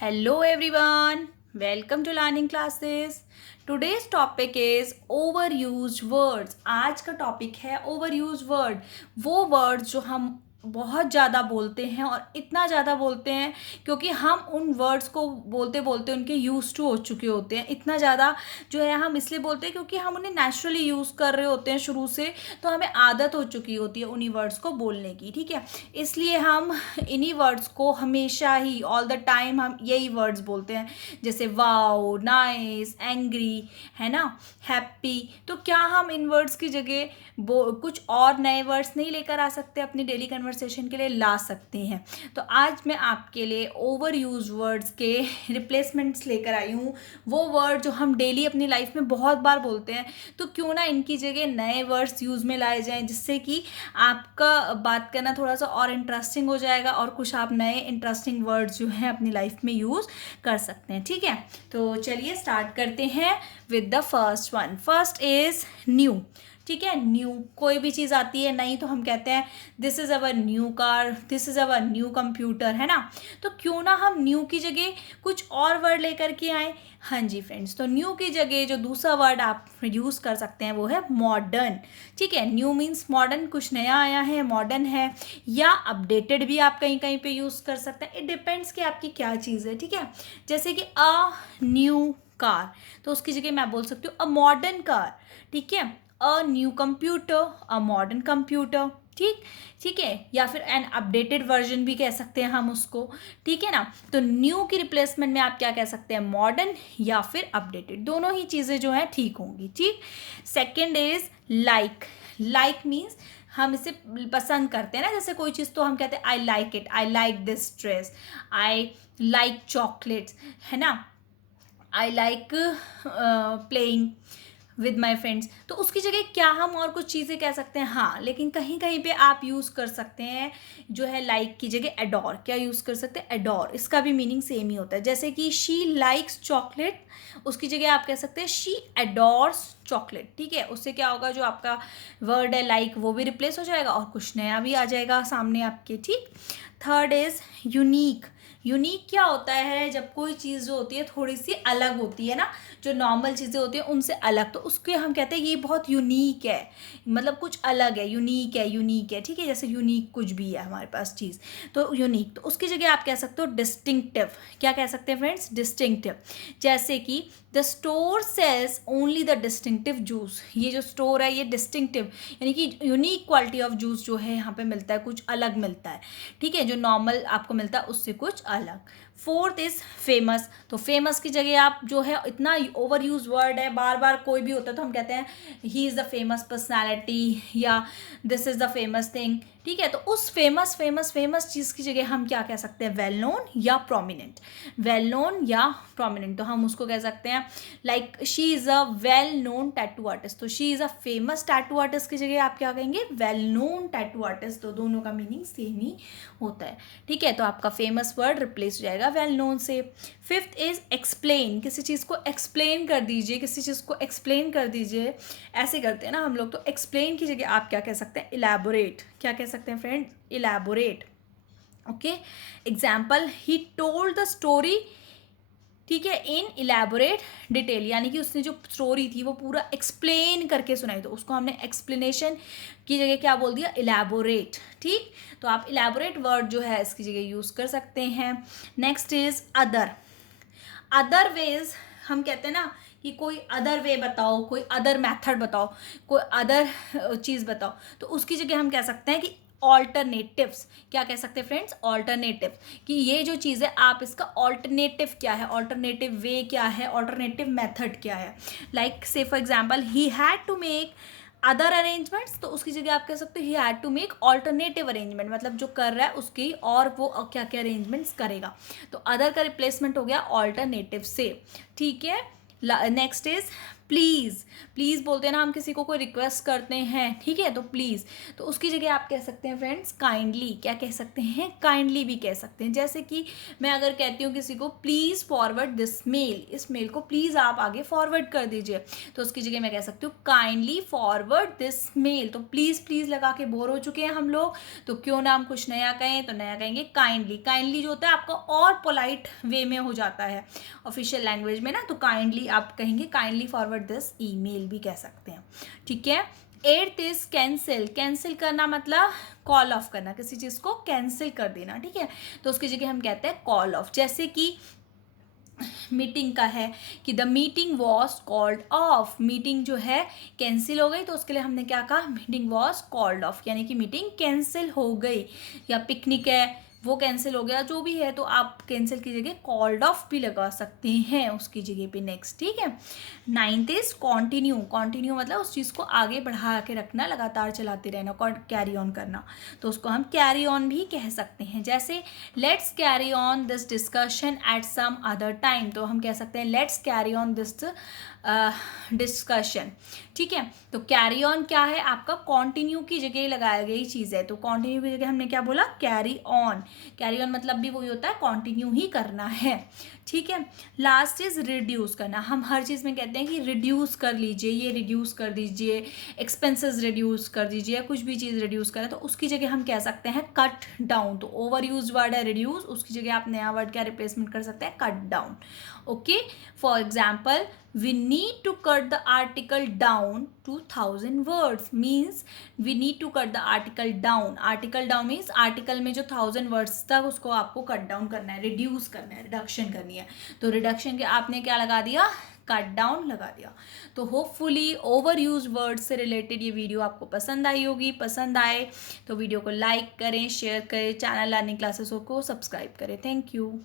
Hello everyone, welcome to learning classes. Today's topic is overused words. आज का topic है overused word. वो words जो हम बहुत ज़्यादा बोलते हैं और इतना ज़्यादा बोलते हैं क्योंकि हम उन वर्ड्स को बोलते बोलते उनके यूज टू हो चुके होते हैं. इतना ज़्यादा जो है हम इसलिए बोलते हैं क्योंकि हम उन्हें नेचुरली यूज़ कर रहे होते हैं शुरू से, तो हमें आदत हो चुकी होती है उन्हीं वर्ड्स को बोलने की. ठीक है, इसलिए हम इन्हीं वर्ड्स को हमेशा ही ऑल द टाइम हम यही वर्ड्स बोलते हैं, जैसे वाओ, नाइस, एंग्री, है ना, हैप्पी. तो क्या हम इन वर्ड्स की जगह कुछ और नए वर्ड्स नहीं लेकर आ सकते? अपनी डेली कन्वर्सेशन के लिए ला सकते हैं. तो आज मैं आपके लिए ओवर यूज वर्ड्स के रिप्लेसमेंट्स लेकर आई हूँ. वो वर्ड जो हम डेली अपनी लाइफ में बहुत बार बोलते हैं, तो क्यों ना इनकी जगह नए वर्ड्स यूज़ में लाए जाएं, जिससे कि आपका बात करना थोड़ा सा और इंटरेस्टिंग हो जाएगा और कुछ आप नए इंटरेस्टिंग वर्ड्स जो हैं अपनी लाइफ में यूज़ कर सकते हैं. ठीक है, तो चलिए स्टार्ट करते हैं with the first one. First is new. ठीक है, न्यू कोई भी चीज़ आती है नई तो हम कहते हैं this is our new car, this is our new computer, है ना. तो क्यों ना हम न्यू की जगह कुछ और वर्ड लेकर के आए. हाँ जी फ्रेंड्स, तो न्यू की जगह जो दूसरा वर्ड आप यूज़ कर सकते हैं वो है मॉडर्न. ठीक है, न्यू मीन्स मॉडर्न, कुछ नया आया है, मॉडर्न है, या अपडेटेड भी आप कहीं कहीं पे यूज़ कर सकते हैं. इट डिपेंड्स कि आपकी क्या चीज़ है. ठीक है, जैसे कि अ न्यू कार, तो उसकी जगह मैं बोल सकती हूँ अ मॉडर्न कार. ठीक है, a new computer, a modern computer. ठीक ठीक है, या फिर एन अपडेटेड वर्जन भी कह सकते हैं हम उसको. ठीक है ना, तो न्यू की रिप्लेसमेंट में आप क्या कह सकते हैं, मॉडर्न या फिर अपडेटेड. दोनों ही चीज़ें जो है ठीक होंगी. ठीक, second is like. Like means हम इसे पसंद करते हैं ना, जैसे कोई चीज़ तो हम कहते हैं I like it, I like this dress, I like chocolates, है ना, I like playing with my friends. तो उसकी जगह क्या हम और कुछ चीज़ें कह सकते हैं, हाँ, लेकिन कहीं कहीं पे आप यूज़ कर सकते हैं जो है लाइक की जगह एडोर. क्या यूज़ कर सकते हैं, एडोर. इसका भी मीनिंग सेम ही होता है. जैसे कि शी लाइक्स चॉकलेट, उसकी जगह आप कह सकते हैं शी एडोर्स चॉकलेट. ठीक है, उससे क्या होगा, जो आपका वर्ड है लाइक वो भी रिप्लेस हो जाएगा और कुछ नया भी आ जाएगा सामने आपके. ठीक, थर्ड इज यूनिक. यूनिक क्या होता है, जब कोई चीज़ जो होती है थोड़ी सी अलग होती है ना, जो नॉर्मल चीज़ें होती हैं उनसे अलग, तो उसके हम कहते हैं ये बहुत यूनिक है, मतलब कुछ अलग है, यूनिक है, यूनिक है. ठीक है, जैसे यूनिक कुछ भी है हमारे पास चीज़, तो यूनिक. तो उसकी जगह आप कह सकते हो डिस्टिंक्टिव. क्या कह सकते हैं फ्रेंड्स, डिस्टिंक्टिव. जैसे कि the store sales only the distinctive juice. ये जो स्टोर है ये डिस्टिंक्टिव, यानी कि यूनिक क्वालिटी ऑफ जूस जो है यहाँ पे मिलता है, कुछ अलग मिलता है. ठीक है, जो नॉर्मल आपको मिलता है उससे कुछ अलग. Fourth is famous. तो फेमस की जगह आप जो है, इतना ओवर यूज वर्ड है, बार बार कोई भी होता है तो हम कहते हैं he is the famous personality या this is the famous thing. ठीक है, तो उस फेमस फेमस फेमस चीज़ की जगह हम क्या कह सकते हैं, वेल नोन या प्रोमिनेंट. वेल नोन या प्रोमिनेंट, तो हम उसको कह सकते हैं like she is a well known tattoo artist. तो she is a famous tattoo artist की जगह आप क्या कहेंगे, वेल नोन टैटू आर्टिस्ट. तो दोनों का मीनिंग सेम ही होता है. ठीक है, तो आपका फेमस वर्ड रिप्लेस हो जाएगा वेल नोन से. Fifth is explain. किसी चीज़ को एक्सप्लेन कर दीजिए, किसी चीज़ को एक्सप्लेन कर दीजिए, ऐसे करते हैं ना हम लोग. तो एक्सप्लेन की जगह आप क्या कह सकते हैं, इलैबोरेट. क्या कह सकते हैं friend, elaborate. Okay, example, he told the story. ठीक है, इन इलेबोरेट डिटेल, यानी कि उसने जो स्टोरी थी वो पूरा एक्सप्लेन करके सुनाई, तो उसको हमने एक्सप्लेनेशन की जगह क्या बोल दिया, इलेबोरेट. ठीक, तो आप इलेबोरेट वर्ड जो है इसकी जगह यूज़ कर सकते हैं. Next is other. Other ways, हम कहते हैं ना कि कोई अदर वे बताओ, कोई अदर मेथड बताओ, कोई अदर चीज़ बताओ, तो उसकी जगह हम कह सकते हैं कि ऑल्टरनेटिव्स. क्या कह सकते हैं फ्रेंड्स, ऑल्टरनेटिव. कि ये जो चीज़ है आप इसका ऑल्टरनेटिव क्या है, ऑल्टरनेटिव वे क्या है, ऑल्टरनेटिव मेथड क्या है. लाइक से for example, he had to make other arrangements, तो उसकी जगह आप कह सकते हो he had to make alternative arrangement, मतलब जो कर रहा है उसकी और वो क्या क्या अरेंजमेंट्स करेगा. तो अदर का रिप्लेसमेंट हो गया ऑल्टरनेटिव से. ठीक है, नेक्स्ट इज प्लीज़, प्लीज़ बोलते हैं ना हम किसी को कोई रिक्वेस्ट करते हैं, ठीक है, तो प्लीज़, तो उसकी जगह आप कह सकते हैं फ्रेंड्स काइंडली। क्या कह सकते हैं? काइंडली भी कह सकते हैं। जैसे कि मैं अगर कहती हूँ किसी को प्लीज़ फॉरवर्ड दिस मेल, इस मेल को प्लीज़ आप आगे फॉरवर्ड कर दीजिए, तो उसकी जगह मैं कह सकती हूँ काइंडली फॉरवर्ड दिस मेल। तो प्लीज़ प्लीज़ लगा के बोर हो चुके हैं हम लोग, तो क्यों ना हम कुछ नया कहें, तो नया कहेंगे काइंडली। काइंडली जो होता है आपका और पोलाइट वे में हो जाता है ऑफिशियल लैंग्वेज में ना, तो काइंडली आप कहेंगे काइंडली फॉरवर्ड दिस ईमेल भी कह सकते हैं, ठीक है। 8th is cancel. कैंसिल करना मतलब कॉल ऑफ करना, किसी चीज़ को कैंसिल कर देना, ठीक है, तो उसकी जगह हम कहते हैं कॉल ऑफ। जैसे कि मीटिंग का है कि the meeting was called off, meeting जो है कैंसिल हो गई, तो उसके लिए हमने क्या कहा? मीटिंग वॉज कॉल्ड ऑफ, यानी कि मीटिंग कैंसिल हो गई। या पिकनिक है वो कैंसिल हो गया, जो भी है, तो आप कैंसिल की जगह कॉल्ड ऑफ भी लगा सकते हैं उसकी जगह पे नेक्स्ट, ठीक है। 9th is continue. कॉन्टिन्यू मतलब उस चीज़ को आगे बढ़ा के रखना, लगातार चलाते रहना, कैरी ऑन करना, तो उसको हम कैरी ऑन भी कह सकते हैं। जैसे let's carry on this discussion at some other time, तो हम कह सकते हैं let's carry on this discussion, ठीक है। तो कैरी ऑन क्या है? आपका कॉन्टिन्यू की जगह लगाई गई चीज़ है, तो कॉन्टिन्यू की जगह हमने क्या बोला? Carry on. कैरी ऑन मतलब भी वही होता है, कॉन्टिन्यू ही करना है, ठीक है। लास्ट इज रिड्यूस करना। हम हर चीज़ में कहते हैं कि रिड्यूस कर लीजिए, ये रिड्यूस कर दीजिए, एक्सपेंसेस रिड्यूस कर दीजिए, या कुछ भी चीज़ रिड्यूस करें, तो उसकी जगह हम कह सकते हैं कट डाउन। तो ओवर यूज वर्ड है रिड्यूस, उसकी जगह आप नया वर्ड क्या रिप्लेसमेंट कर सकते हैं? Cut down, okay. For example, we need to cut the article down to 1000 words, means we need to cut the article down. article down means article में जो 1000 words था उसको आपको कट डाउन करना है, रिड्यूस करना है, रिडक्शन करनी है, तो रिडक्शन के आपने क्या लगा दिया? कट डाउन लगा दिया। तो होपफुली ओवर यूज वर्ड से रिलेटेड ये वीडियो आपको पसंद आई होगी। पसंद आए तो वीडियो को लाइक करें, शेयर करें, चैनल लर्निंग क्लासेस को सब्सक्राइब करें। Thank you.